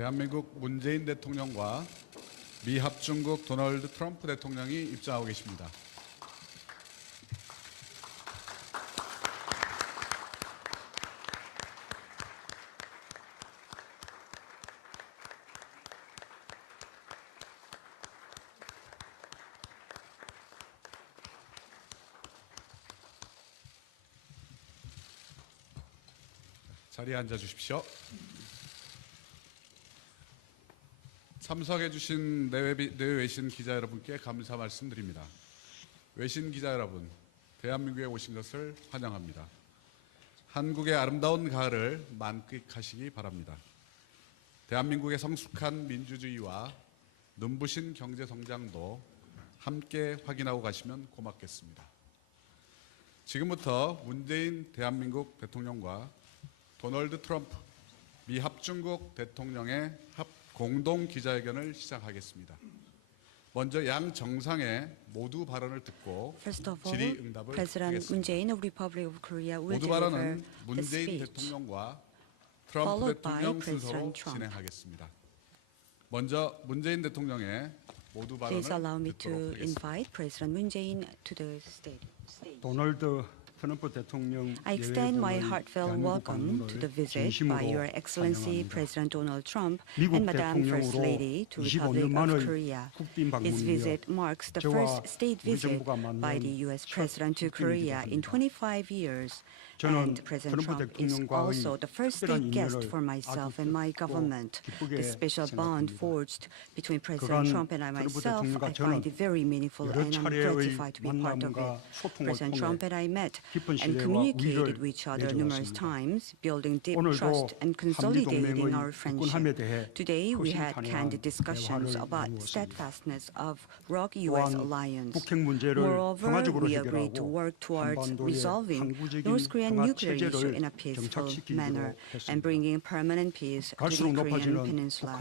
대한민국 문재인 대통령과 미 합중국 도널드 트럼프 대통령이 입장하고 계십니다. 자리에 앉아 주십시오. 참석해 주신 내외 외신 기자 여러분께 감사 말씀드립니다. 외신 기자 여러분, 대한민국에 오신 것을 환영합니다. 한국의 아름다운 가을을 만끽하시기 바랍니다. 대한민국의 성숙한 민주주의와 눈부신 경제 성장도 함께 확인하고 가시면 고맙겠습니다. 지금부터 문재인 대한민국 대통령과 도널드 트럼프 미 합중국 대통령의 공동 기자회견을 시작하겠습니다. 먼저 양 정상의 모두 발언을 듣고 질의응답을 하겠습니다. 모두 발언은 문재인 대통령과 트럼프 대통령 순서로 진행하겠습니다. 먼저 문재인 대통령의 모두 발언을 듣도록 하겠습니다. 도널드 트럼프 대통령 I extend my heartfelt welcome to the visit by Your Excellency President Donald Trump and Madam First Lady to Republic of Korea. His visit marks the first state visit by the U.S. President to Korea in 25 years. And President Trump is also the first state guest for myself and my government. The special bond forged between President Trump and myself, I find it very meaningful and I'm gratified to be part of it. President Trump and I met and communicated with each other numerous times, building deep trust and consolidating our friendship. Today, we had candid discussions about steadfastness of ROK-US alliance. Moreover, we agreed to work towards resolving North Korean nuclear issue in a peaceful manner and bringing permanent peace to the Korean peninsula.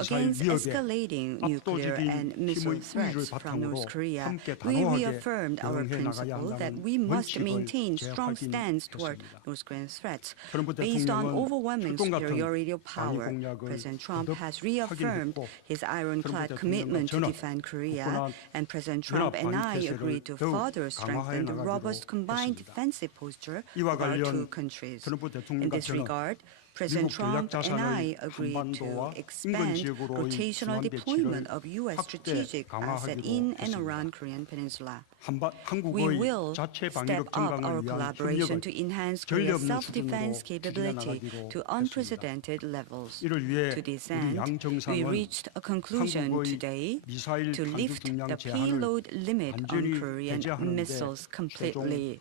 Against escalating nuclear and missile threats from North Korea, we reaffirmed our principle that we must maintain strong stance toward North Korean threats. Based on overwhelming superiority of power, President Trump has reaffirmed his ironclad commitment to defend Korea, and President Trump and I agreed to further strengthen the robust combined defensive posture of our two countries. In this regard, President Trump and I agreed to expand rotational deployment of U.S. strategic assets in and around Korean Peninsula. We will step up our collaboration to enhance Korea's self-defense capability to unprecedented levels. To this end, we reached a conclusion today to lift the payload limit on Korean missiles completely.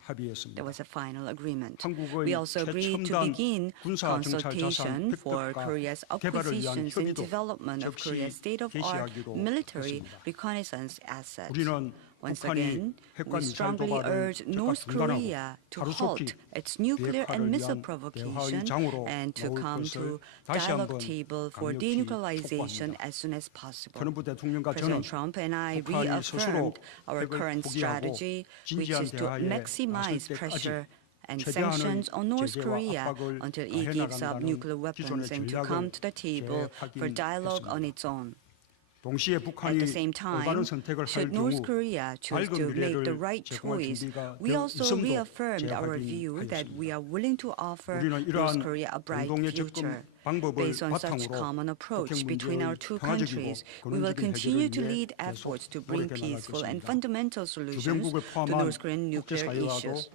There was a final agreement. We also agreed to begin consultation for Korea's acquisitions and development of Korea's state-of-the-art military reconnaissance assets. Once again, we strongly urge North Korea to halt its nuclear and missile provocation and to come to dialogue table for denuclearization as soon as possible. President Trump and I reaffirmed our current strategy, which is to maximize pressure and sanctions on North Korea until it gives up nuclear weapons and to come to the table for dialogue on its own. At the same time, should North Korea choose to make the right choice, we also reaffirmed our view that we are willing to offer North Korea a bright future. Based on such common approach between our two countries, we will continue to lead efforts to bring peaceful and fundamental solutions to North Korean nuclear issues.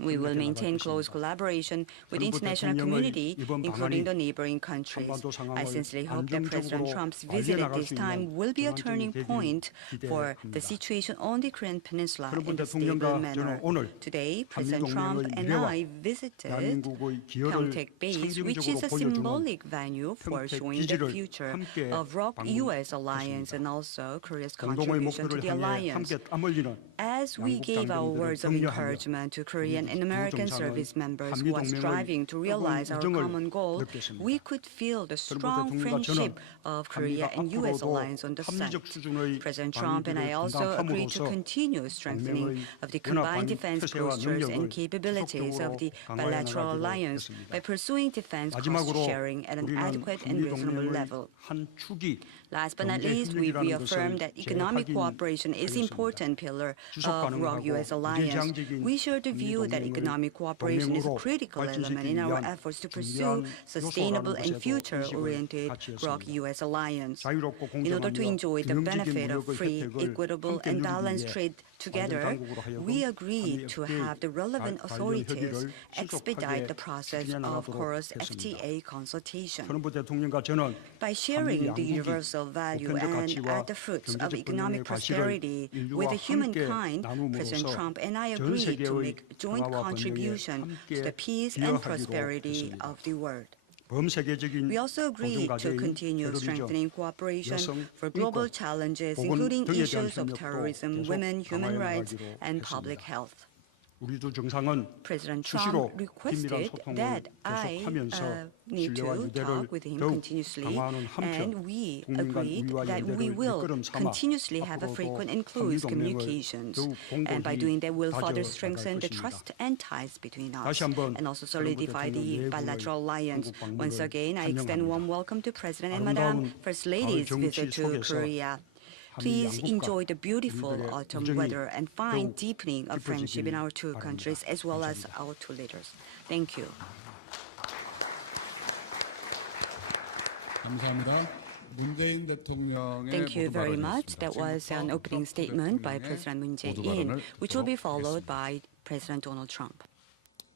We will maintain close collaboration with the international community, including the neighboring countries. I sincerely hope that President Trump's visit at this time will be a turning point for the situation on the Korean Peninsula in a stable manner. Today, President Trump and I visited Pyeongtaek Base, which is a symbolic venue for showing the future of ROK-US alliance and also Korea's contribution to the alliance. As we gave our words of encouragement to Korean and American service members who are striving to realize our common goal, we could feel the strong friendship of Korea and US alliance on the site. President Trump and I also agreed to continue strengthening of the combined defense postures and capabilities of the bilateral alliance by pursuing defense cost sharing sharing at an 우리는 adequate and 한미 reasonable 동맹의 level. 한 축이 Last but not 경제 least, we 협력이라는 reaffirm 것을 that economic cooperation is an important pillar of ROK-US alliance. We share the view that economic cooperation is a critical element in our efforts to pursue sustainable and future-oriented ROK-US alliance. In order to enjoy the benefit of free, equitable, and balanced trade together, we agreed to have the relevant authorities expedite the process of KORU's FTA consultation. 트럼프 대통령과 저는 By sharing the universal value and the fruits of economic prosperity with humankind, President Trump and I agreed to make joint contribution to the peace and prosperity of the world. We also agreed to continue strengthening cooperation for global challenges, including issues of terrorism, women, human rights, and public health. 우리도 정상은 President 수시로 Trump requested 긴밀한 that 소통을 I 계속하면서 need 신뢰와 to 유대를 talk with him 더욱 continuously, 강화하는 and 한편 we 국민 간 agreed 우위와 that we 연대를 will 이끌음 삼아 continuously have a frequent and close communications. And by doing that, we'll further strengthen the trust and ties between us and also solidify the bilateral alliance. Once again, I extend warm welcome to President and Madam First Lady's visit to Korea. Please enjoy the beautiful autumn weather and find deepening of friendship in our two countries as well as our two leaders. Thank you. 감사합니다. 문재인 대통령의 Thank you 모두 very 발언이었습니다. much. That was an opening statement by President Moon Jae-in, which will be followed by President Donald Trump.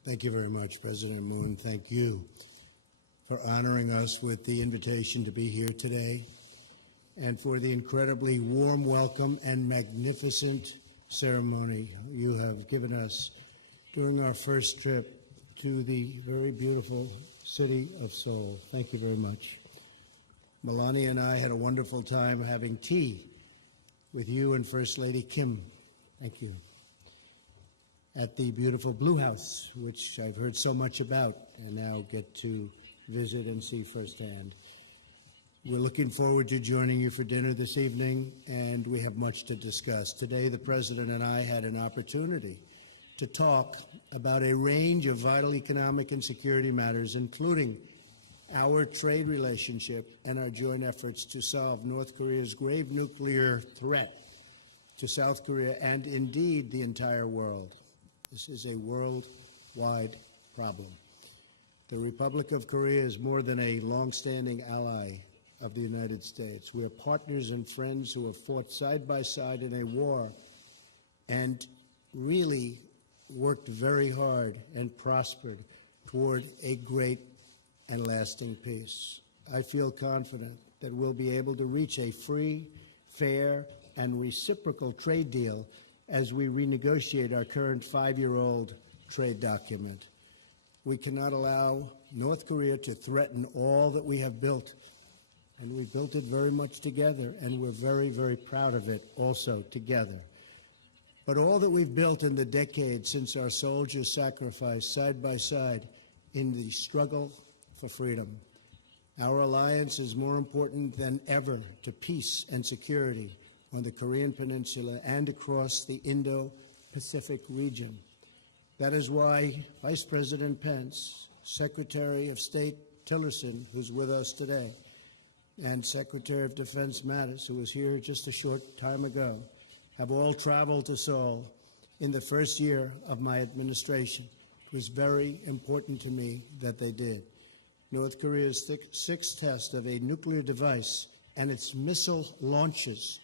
Thank you very much, President Moon. Thank you for honoring us with the invitation to be here today and for the incredibly warm welcome and magnificent ceremony you have given us during our first trip to the very beautiful city of Seoul. Thank you very much. Melania and I had a wonderful time having tea with you and First Lady Kim. Thank you. At the beautiful Blue House, which I've heard so much about and now get to visit and see firsthand. We're looking forward to joining you for dinner this evening, and we have much to discuss. Today, the President and I had an opportunity to talk about a range of vital economic and security matters, including our trade relationship and our joint efforts to solve North Korea's grave nuclear threat to South Korea and indeed the entire world. This is a worldwide problem. The Republic of Korea is more than a long-standing ally of the United States. We are partners and friends who have fought side by side in a war and really worked very hard and prospered toward a great and lasting peace. I feel confident that we'll be able to reach a free, fair, and reciprocal trade deal as we renegotiate our current 5-year-old trade document. We cannot allow North Korea to threaten all that we have built, and we built it very much together, and we're very, very proud of it also together. But all that we've built in the decades since our soldiers sacrificed side by side in the struggle for freedom, our alliance is more important than ever to peace and security on the Korean Peninsula and across the Indo-Pacific region. That is why Vice President Pence, Secretary of State Tillerson, who's with us today, and Secretary of Defense Mattis, who was here just a short time ago, have all traveled to Seoul in the first year of my administration. It was very important to me that they did. North Korea's sixth test of a nuclear device and its missile launches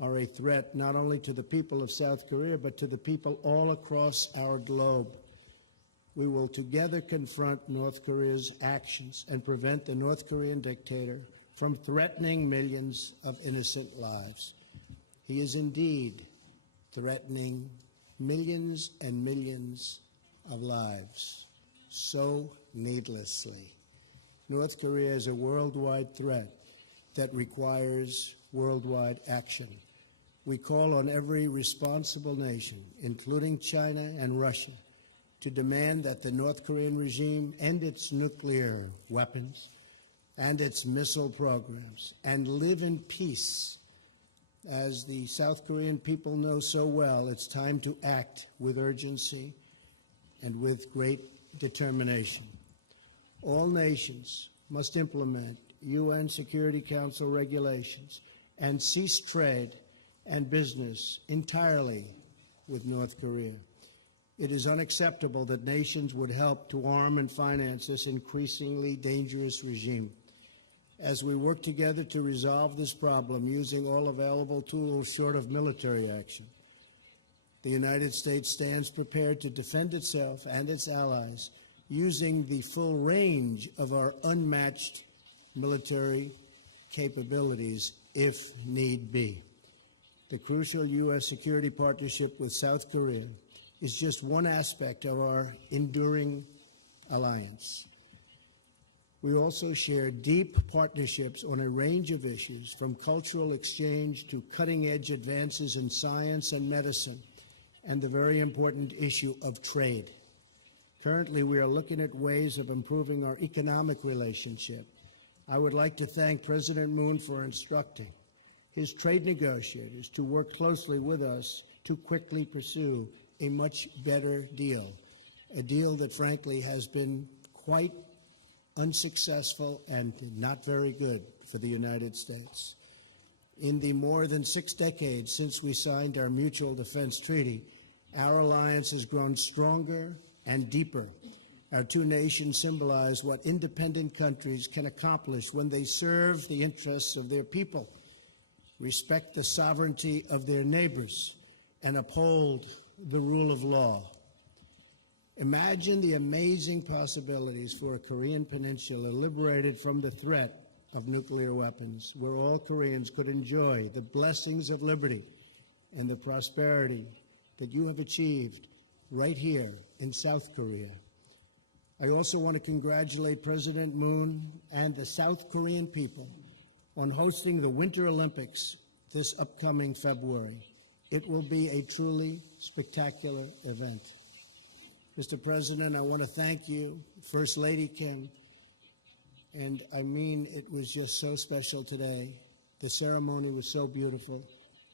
are a threat not only to the people of South Korea, but to the people all across our globe. We will together confront North Korea's actions and prevent the North Korean dictator from threatening millions of innocent lives. He is indeed threatening millions and millions of lives so needlessly. North Korea is a worldwide threat that requires worldwide action. We call on every responsible nation, including China and Russia, to demand that the North Korean regime end its nuclear weapons and its missile programs and live in peace. As the South Korean people know so well, it's time to act with urgency and with great determination. All nations must implement UN Security Council regulations and cease trade and business entirely with North Korea. It is unacceptable that nations would help to arm and finance this increasingly dangerous regime. As we work together to resolve this problem using all available tools short of military action, the United States stands prepared to defend itself and its allies using the full range of our unmatched military capabilities if need be. The crucial U.S. security partnership with South Korea is just one aspect of our enduring alliance. We also share deep partnerships on a range of issues, from cultural exchange to cutting-edge advances in science and medicine, and the very important issue of trade. Currently, we are looking at ways of improving our economic relationship. I would like to thank President Moon for instructing his trade negotiators to work closely with us to quickly pursue a much better deal, a deal that frankly has been quite unsuccessful and not very good for the United States. In the more than 6 decades since we signed our Mutual Defense Treaty, our alliance has grown stronger and deeper. Our two nations symbolize what independent countries can accomplish when they serve the interests of their people, respect the sovereignty of their neighbors, and uphold the rule of law. Imagine the amazing possibilities for a Korean peninsula liberated from the threat of nuclear weapons, where all Koreans could enjoy the blessings of liberty and the prosperity that you have achieved right here in South Korea. I also want to congratulate President Moon and the South Korean people on hosting the Winter Olympics this upcoming February. It will be a truly spectacular event. Mr. President, I want to thank you, First Lady Kim, and I mean it was just so special today. The ceremony was so beautiful.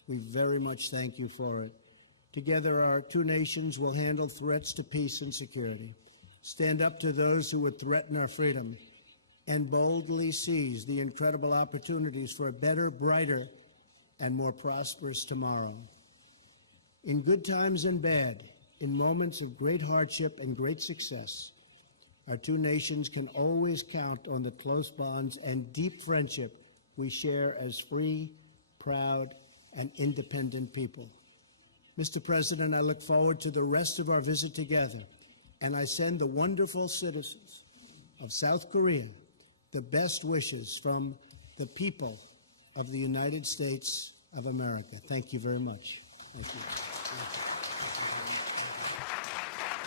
We very much thank you for it. Together, our two nations will handle threats to peace and security, stand up to those who would threaten our freedom, and boldly seize the incredible opportunities for a better, brighter, and more prosperous tomorrow. In good times and bad, in moments of great hardship and great success, our two nations can always count on the close bonds and deep friendship we share as free, proud, and independent people. Mr. President, I look forward to the rest of our visit together, and I send the wonderful citizens of South Korea the best wishes from the people of the United States of America. Thank you very much. Thank you.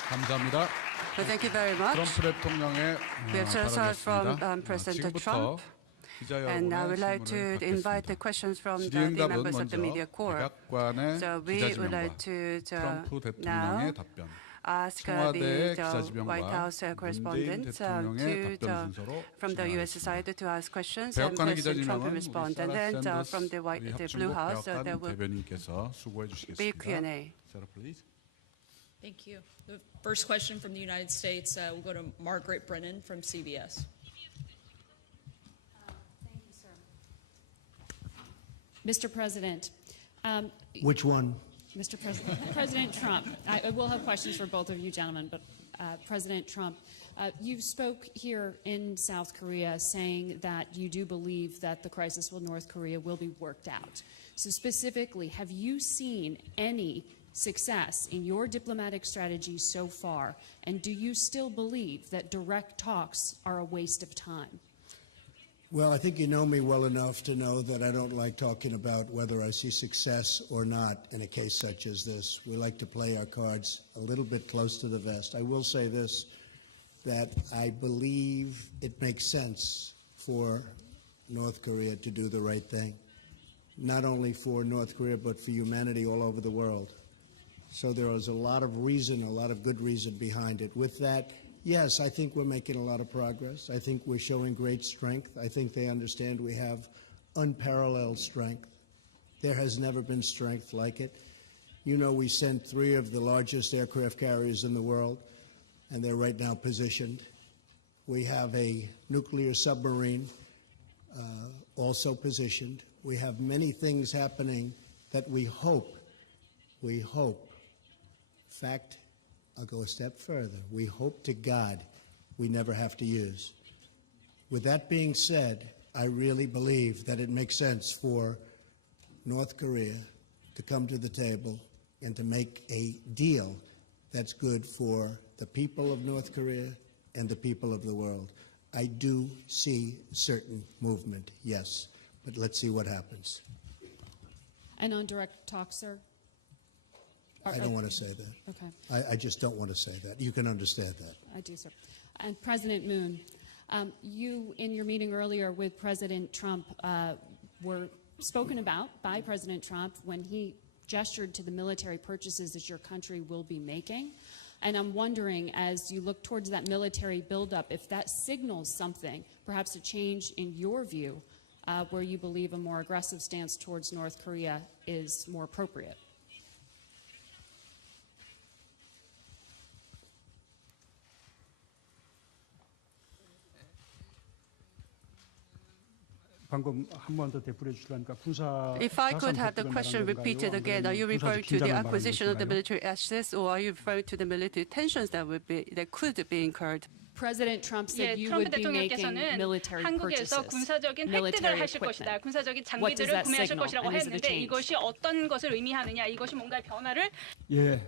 감사합니다. Thank you very much. 트럼프 대통령의 We have just heard from 발언이었습니다. President 지금부터 Trump. 기자 And I would 여러분의 like to 질문을 invite the 받겠습니다. questions from the 질의응답은 members of the media 먼저 corps. 백악관의 So we would like 기자지명과 to 트럼프 now 대통령의 답변, ask 청와대의 the White 기자지명과 House 문재인 correspondents 대통령의 답변 순서로 from the U.S. 진행하겠습니다. side to ask questions, and 백악관의 President Trump will 기자지명은 우리 respond. And 사라 then 샌더스 from the 우리 Blue 합중국 House, there 백악관 will 대변인께서 수고해 be 주시겠습니다. Q&A. Sarah, please. Thank you. The first question from the United States will go to Margaret Brennan from CBS. Thank you, sir. Mr. President, Which one? Mr. President, President Trump, I will have questions for both of you gentlemen, but President Trump, you spoke here in South Korea saying that you do believe that the crisis with North Korea will be worked out. So specifically, have you seen any success in your diplomatic strategy so far, and do you still believe that direct talks are a waste of time? Well, I think you know me well enough to know that I don't like talking about whether I see success or not in a case such as this. We like to play our cards a little bit close to the vest. I will say this, that I believe it makes sense for North Korea to do the right thing, not only for North Korea, but for humanity all over the world. So there is a lot of reason, a lot of good reason behind it. With that, yes, I think we're making a lot of progress. I think we're showing great strength. I think they understand we have unparalleled strength. There has never been strength like it. You know, we sent 3 of the largest aircraft carriers in the world, and they're right now positioned. We have a nuclear submarine also positioned. We have many things happening that we hope, in fact, I'll go a step further. We hope to God we never have to use. With that being said, I really believe that it makes sense for North Korea to come to the table and to make a deal that's good for the people of North Korea and the people of the world. I do see certain movement, yes, but let's see what happens. And on direct talk, sir? I don't want to say that. Okay. I just don't want to say that. You can understand that. I do, sir. And President Moon, you, in your meeting earlier with President Trump, were spoken about by President Trump when he gestured to the military purchases that your country will be making. And I'm wondering, as you look towards that military buildup, if that signals something, perhaps a change in your view, where you believe a more aggressive stance towards North Korea is more appropriate. 방금 한 번 더 되풀이해 주시려니까 군사 If I could 자산 have the 획득을 question 말하는 repeated 건가요? again, are you 아니면 referring 군사적 to the 긴장을 말하는 acquisition of the 것인가요? military assets, or are you referring to the military tensions that could be incurred? President Trump 예, said you 트럼프 would be making 대통령께서는 military 한국에서 purchases, 군사적인 military 획득을 하실 것이다. equipment. 군사적인 What does 장비들을 that 구매하실 signal? 것이라고 And is it a 했는데 change? 이것이 어떤 것을 의미하느냐, 이것이 뭔가 변화를 예.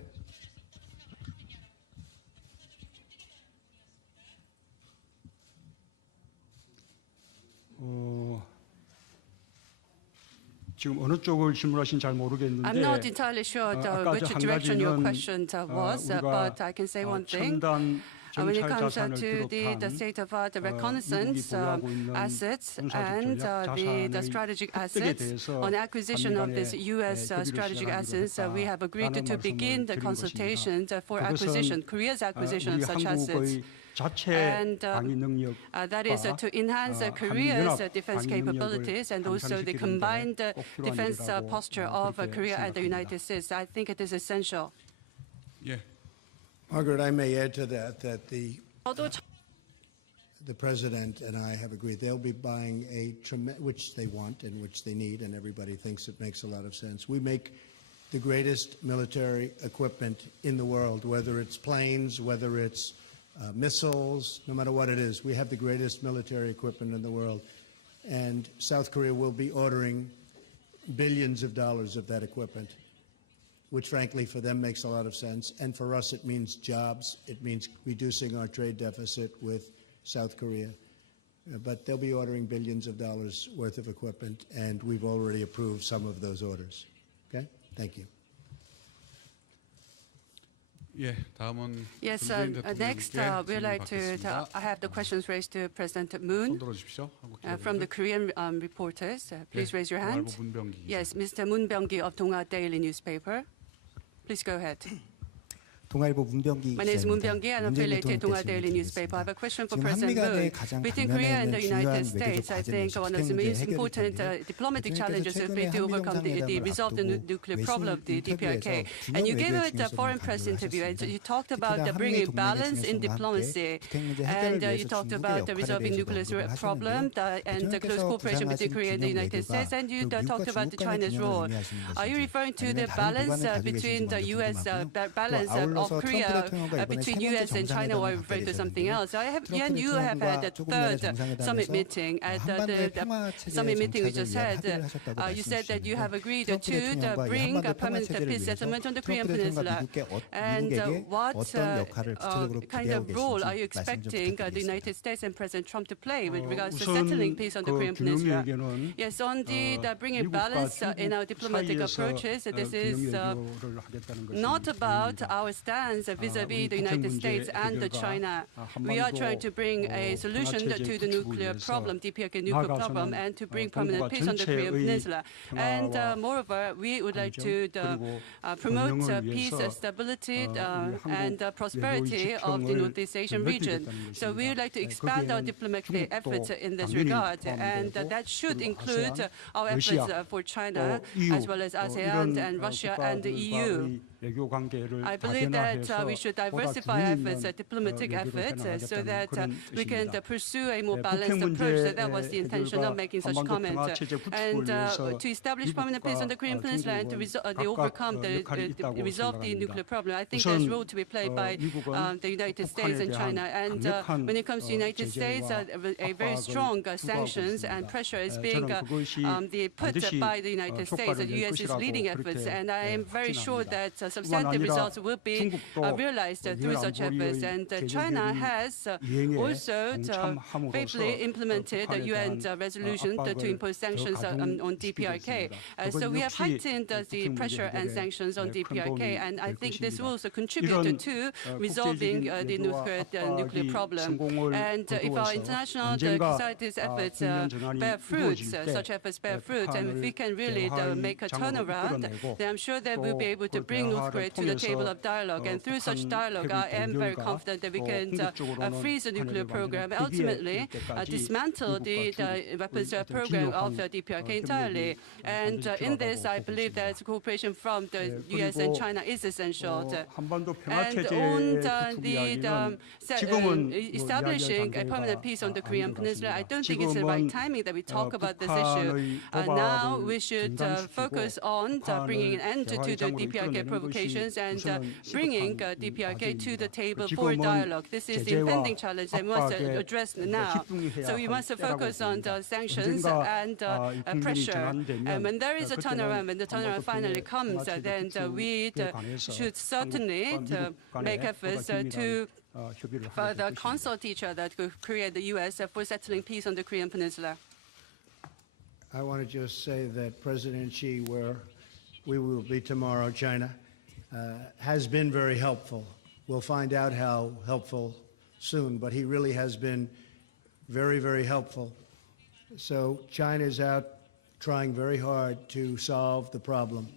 지금 어느 쪽을 질문하신지 잘 모르겠는데 I'm not entirely sure 아까 which 한 direction your 가지는 question was, 우리가 but I can say one thing. 첨단 When it 정찰 comes 자산을 to the 비롯한 state-of-art 미국이 reconnaissance 보유하고 있는 assets 군사적 and 전략 the 자산의 strategic 획득에 assets, 대해서 on acquisition of this 한미 U.S. 간에 strategic 협의를 assets, we have agreed to 시작하기로 begin the 했다라는 말씀을 드린 consultations for 것입니다. acquisition, 그것은 Korea's acquisition 우리 of such assets. 한국의 자체 And 방위 능력 that is to enhance Korea's defense capabilities and also the combined defense posture of Korea and the United States. I think it is essential. 예, Margaret, I may add to that 저도 the president and I have agreed they'll be buying which they want and which they need, and everybody thinks it makes a lot of sense. We make the greatest military equipment in the world, whether it's planes, whether it's missiles, no matter what it is. We have the greatest military equipment in the world. And South Korea will be ordering billions of dollars of that equipment, which frankly for them makes a lot of sense. And for us it means jobs. It means reducing our trade deficit with South Korea. But they'll be ordering billions of dollars worth of equipment, and we've already approved some of those orders. Okay? Thank you. 예, 다음은 Yes, 문재인 next 대통령께 we'd 질문 like to 받겠습니다. I have the questions raised to President Moon 손 들어주십시오. 한국 from the 기자분들. Korean reporters. Please raise your 동아일보 hand. 문병기 기자. Yes, Mr. Moon Byung-gi of Donghwa Daily Newspaper. Please go ahead. 동아일보 문병기 My name is Moon 기자입니다. Byung-gi. I'm 문재인 affiliated 대통령 Donghwa Daily 질문 Newspaper. I have a question for 지금 한미 President 간의 Moon. 가장 Between Korea and the 당면에 United 있는 States, I 중요한 think one of the 외교적 most 과제는 important 해결될 diplomatic 텐데 challenges will be 최근에 to overcome 한미 the resolve the 정상회담을 nuclear 앞두고 problem, the 외신 DPRK. 인터뷰에서 And you 중요 gave 외교의 it a 중요성을 foreign press 강조를 interview, and 하셨습니다. you talked about 특히나 bringing 한미 balance in 동맹의 diplomacy, 중에서 북핵 문제 and 해결을 you 위해서 talked 중국의 about 역할에 resolving 대해서도 nuclear 언급을 problem 하셨는데요. and the close 대통령께서 cooperation between 구상하신 Korea and the 균형 United 외교가 States, and you 그 talked 미국과 about the 중국 간의 China's 균형을 role. 의미하시는 Are you 것인지 referring to 아니면 the 다른 balance 기관을 가지고 between 계신지 the 먼저 U.S. 궁금하고요. balance 또 아울러서 of 트럼프 Korea 대통령과 이번에 between 세 번째 U.S. and China, or 정상회담을 referring to 갖게 something 되셨는데요. else? 트럼프 And you have had the 대통령과 조금 전에 third summit 정상회담에서 meeting. At 한반도의 the 평화 체제 summit meeting we just 정착을 위해 had, 합의를 하셨다고 you said that you have agreed 트럼프 to 대통령과 이 bring 한반도 a 평화 permanent 체제를 peace 위해서 settlement on the 트럼프 Korean 대통령과 Peninsula. 미국에게 And what 어떤 역할을 구체적으로 kind 기대하고 of role are you 계신지 말씀 좀 expecting the 부탁드리겠습니다. United States and President Trump to play with regards to 우선 settling peace on the 그 Korean 균형 Peninsula? 외교는 Yes, on the bringing 미국과 balance in our 중국 diplomatic 사이에서 approaches, this is 균형 외교를 하겠다는 것이 not about our stance vis-à-vis the United States and China. We are trying to bring a solution to the nuclear problem, DPRK nuclear problem, and to bring permanent peace on the Korean Peninsula. And moreover, we would like to promote peace, stability, and prosperity of the Northeast Asian region. So we would like to expand our diplomatic efforts in this regard, and that should include our efforts for China, as well as ASEAN and Russia and the EU. 외교 관계를 I believe that 다변화해서 we should 보다 diversify 균형 efforts, 있는 diplomatic 외교를 efforts, so 해나가겠다는 that 그런 we can 뜻입니다. pursue a more 북핵 balanced approach. So that was the 문제 intention of 해결과 making such 한반도 comment. 평화체제 구축을 And 위해서 to establish permanent peace on the Korean Peninsula and to 중국은 overcome 각각 역할이 있다고 resolve the nuclear 생각합니다. problem, I think 우선 there's a role to be played by 미국은 the United 북한에 States and 대한 China. And 강력한 when it comes to the United States, a very strong sanctions and pressure is being put by the United States. The U.S. is leading efforts, and I am very sure that substantive results will be realized through such efforts. And China has also faithfully implemented the UN resolution to impose sanctions on DPRK. So we have heightened the pressure and sanctions on DPRK, and I think this will also contribute to resolving the nuclear problem. And if our international society's efforts bear fruits, such efforts bear fruit, and if we can really make a turnaround, then I'm sure that we'll be able to bring North Korea to the table of dialogue. And through such dialogue, I am very confident that we can freeze the nuclear program, ultimately dismantle the weapons program of the DPRK entirely. And in this, I believe that cooperation from the U.S. and China is essential. And on establishing a permanent peace on the Korean Peninsula, I don't think it's the right timing that we talk about this issue. Now we should focus on bringing an end to the DPRK provocations and bringing DPRK to the table for dialogue. This is the impending challenge that we must address now. So we must focus on the sanctions and pressure. And when there is a turnaround, when the turnaround finally comes, then we should certainly make efforts to further consult each other to Korea and the U.S. for settling peace on the Korean Peninsula. I want to just say that President Xi, where we will be tomorrow, China, has been very helpful. We'll find out how helpful soon, but he really has been very, very helpful. So China is out trying very hard to solve the problem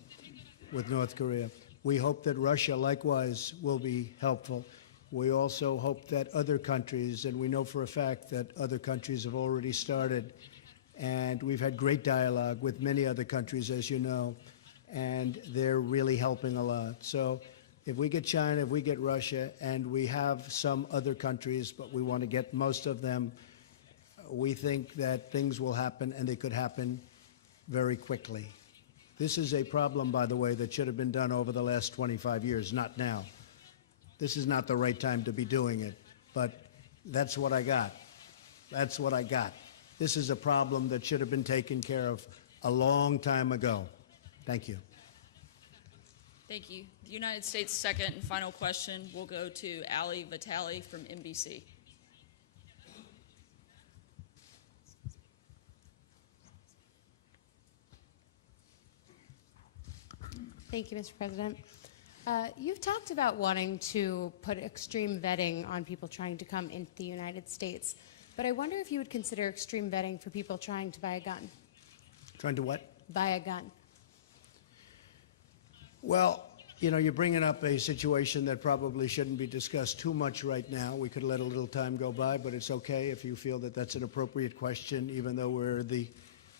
with North Korea. We hope that Russia likewise will be helpful. We also hope that other countries, and we know for a fact that other countries have already started, and we've had great dialogue with many other countries, as you know, and they're really helping a lot. So if we get China, if we get Russia, and we have some other countries, but we want to get most of them, we think that things will happen, and they could happen very quickly. This is a problem, by the way, that should have been done over the last 25 years, not now. This is not the right time to be doing it, but that's what I got. That's what I got. This is a problem that should have been taken care of a long time ago. Thank you. Thank you. The United States' second and final question will go to Ali Vitali from NBC. Thank you, Mr. President. You've talked about wanting to put extreme vetting on people trying to come into the United States, but I wonder if you would consider extreme vetting for people trying to buy a gun. Trying to what? Buy a gun. Well, you know, you're bringing up a situation that probably shouldn't be discussed too much right now. We could let a little time go by, but it's okay if you feel that that's an appropriate question, even though we're the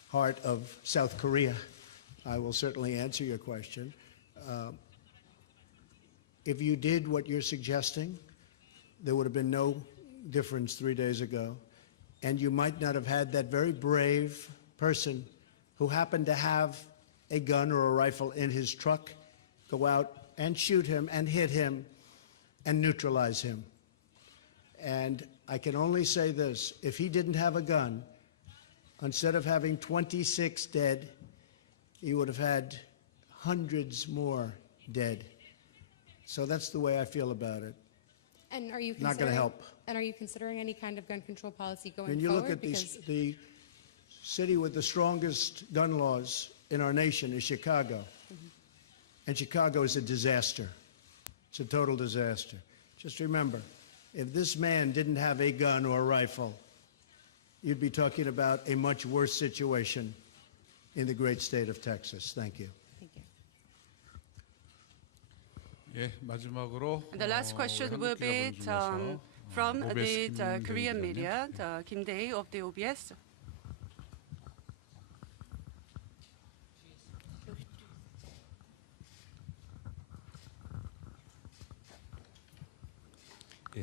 heart of South Korea. I will certainly answer your question. If you did what you're suggesting, there would have been no difference 3 days ago, and you might not have had that very brave person who happened to have a gun or a rifle in his truck go out and shoot him and hit him and neutralize him. And I can only say this, if he didn't have a gun, instead of having 26 dead, he would have had hundreds more dead. So that's the way I feel about it. And are you not going to help? And are you considering any kind of gun control policy going forward? When you look at the city with the strongest gun laws in our nation is Chicago. Mm-hmm. And Chicago is a disaster. It's a total disaster. Just remember, if this man didn't have a gun or a rifle, you'd be talking about a much worse situation in the great state of Texas. Thank you. 예, 마지막으로 The last question will be from the Korean media, Kim Dae of the OBS.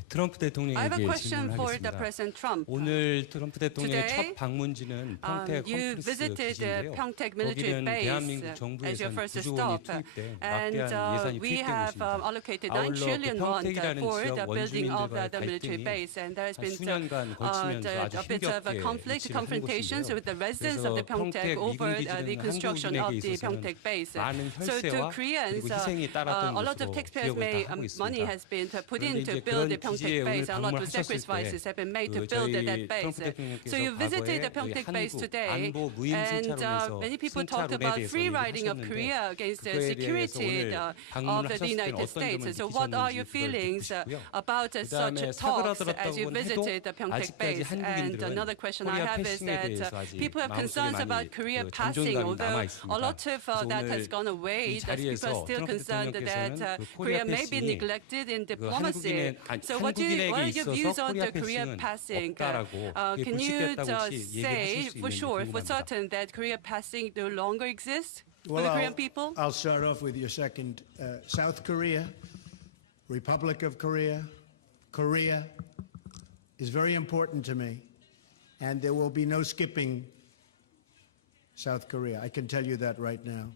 트럼프 I have a 대통령에게 question for the 질문하겠습니다. President Trump. 오늘 트럼프 대통령의 Today, 첫 방문지는 평택 you 컴프리스 visited 기지인데요. Pyeongtaek military 거기는 base 대한민국 as 정부에선 your first 9조 원이 stop, 투입돼 and 막대한 예산이 we 투입된 have 곳입니다. allocated 9 아울러 그 trillion won 평택이라는 for 지역 the building of 원주민들과의 the military 갈등이 base, and there has 한 been 수년간 걸치면서 아주 a bit of a 힘겹게 conflict, 위치를 한 confrontations 곳인데요. with the residents of 그래서 the Pyeongtaek 평택 over 미군 the 기지는 construction of 한국인에게 the 있어서는 Pyeongtaek base. 많은 So to 혈세와 Koreans, 그리고 희생이 따랐던 a lot of 것으로 taxpayers' 기억을 다 하고 money 있습니다. has been put 그런데 in to 이제 build the 그런 기지에 Pyeongtaek 오늘 base, and a lot of 방문하셨을 sacrifices have been made to 때 build that 저희 base. 트럼프 So you 대통령께서 visited the 과거에 Pyeongtaek base 한국 today, 안보 무임 and 승차론에서 many people talked 승차론에 about 대해서 free riding of 얘기하셨는데 Korea against the 그거에 대해서 security 오늘 of 방문하셨을 the 때 United 어떤 States. 점을 So what are your 느끼셨는지 그걸 듣고 feelings 싶고요. about such 그다음에 talks as you 사그라들었다고는 visited the 해도 Pyeongtaek 아직까지 base? And 한국인들은 another question I 코리아 have is 패싱에 that 대해서 아직 people have 마음속에 concerns about 많이 Korea 그 passing, 잔존감이 although 남아 a 있습니다. lot of that 그래서 has 오늘 gone away. 이 That people 자리에서 are still 트럼프 concerned that 대통령께서는 그 Korea 코리아 may be 패싱이 neglected in 그 diplomacy. So what are 한국인에게 your views 있어서 on 코리아 the Korea 패싱은 passing? 없다라고 Can you 불식됐다고 혹시 say 얘기하실 수 for 있는지 sure, for 궁금합니다. certain, that Korea passing no longer exists for Well, the Korean people? I'll start off with your second. South Korea, Republic of Korea, Korea is very important to me, and there will be no skipping South Korea. I can tell you that right now.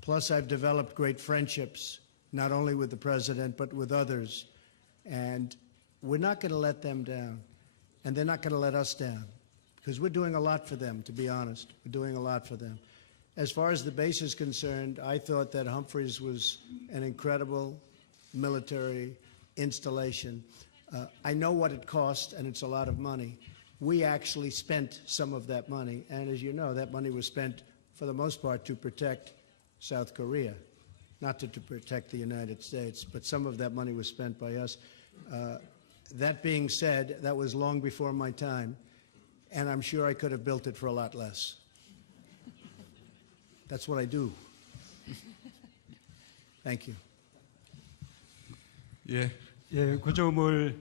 Plus, I've developed great friendships, not only with the president, but with others, and we're not going to let them down, and they're not going to let us down, because we're doing a lot for them, to be honest. We're doing a lot for them. As far as the base is concerned, I thought that Humphreys was an incredible military installation. I know what it cost, and it's a lot of money. We actually spent some of that money, and as you know, that money was spent, for the most part, to protect South Korea, not to protect the United States, but some of that money was spent by us. That being said, that was long before my time, and I'm sure I could have built it for a lot less. That's what I do. Thank you. 예, 예, 그 점을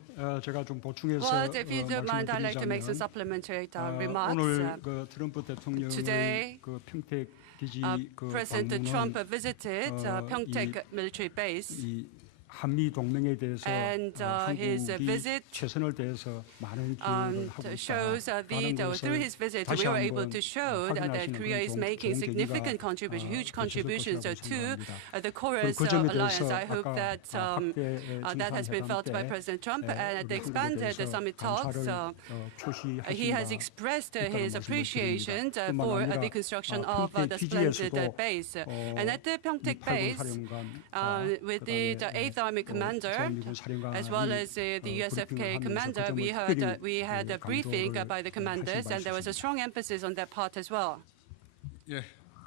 제가 좀 보충해서 Well, if you don't mind, I'd like to make some 말씀드리자면 supplementary remarks. 오늘 그 트럼프 대통령의 Today, 그 평택 기지 그 President Trump 방문은 visited Pyeongtaek military base. 이 한미 동맹에 대해서 And his 한국이 visit 최선을 다해서 많은 기여를 하고 shows 있다라는 through his 것을 visit, 다시 we were 한번 able to show that 확인하시는 Korea is 그런 making 좋은 significant 계기가 contributions, huge 되셨을 contributions 것이라고 to 생각합니다. the Korea's 그 점에 alliance. 대해서 I hope 아까 that that has been felt by President Trump, and at the expanded summit talks, he has expressed his appreciation for the construction of the splendid base. And at the Pyeongtaek base, with the 8th Army Commander, as well as the USFK commander, we had a briefing by the commanders, and there was a strong emphasis on that part as well. 예,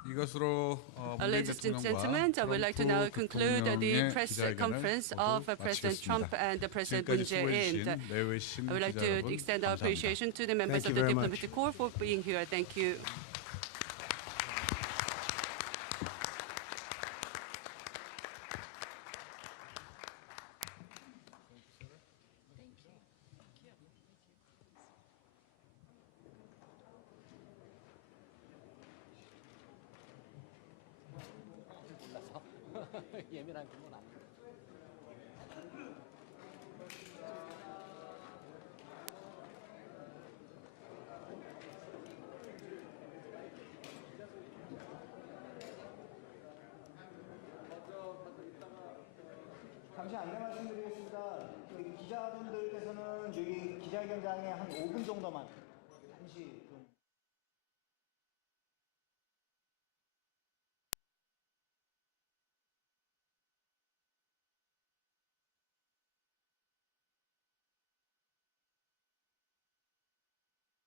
이것으로 문재인 Ladies and gentlemen, I would like to now conclude the press conference of President Trump and President Moon Jae-in. I would like to extend our appreciation to the members of the diplomatic corps for being here. Thank you. 잠시 안내 말씀드리겠습니다. 기자분들께서는 저희 기자회견장에 한 5분 정도만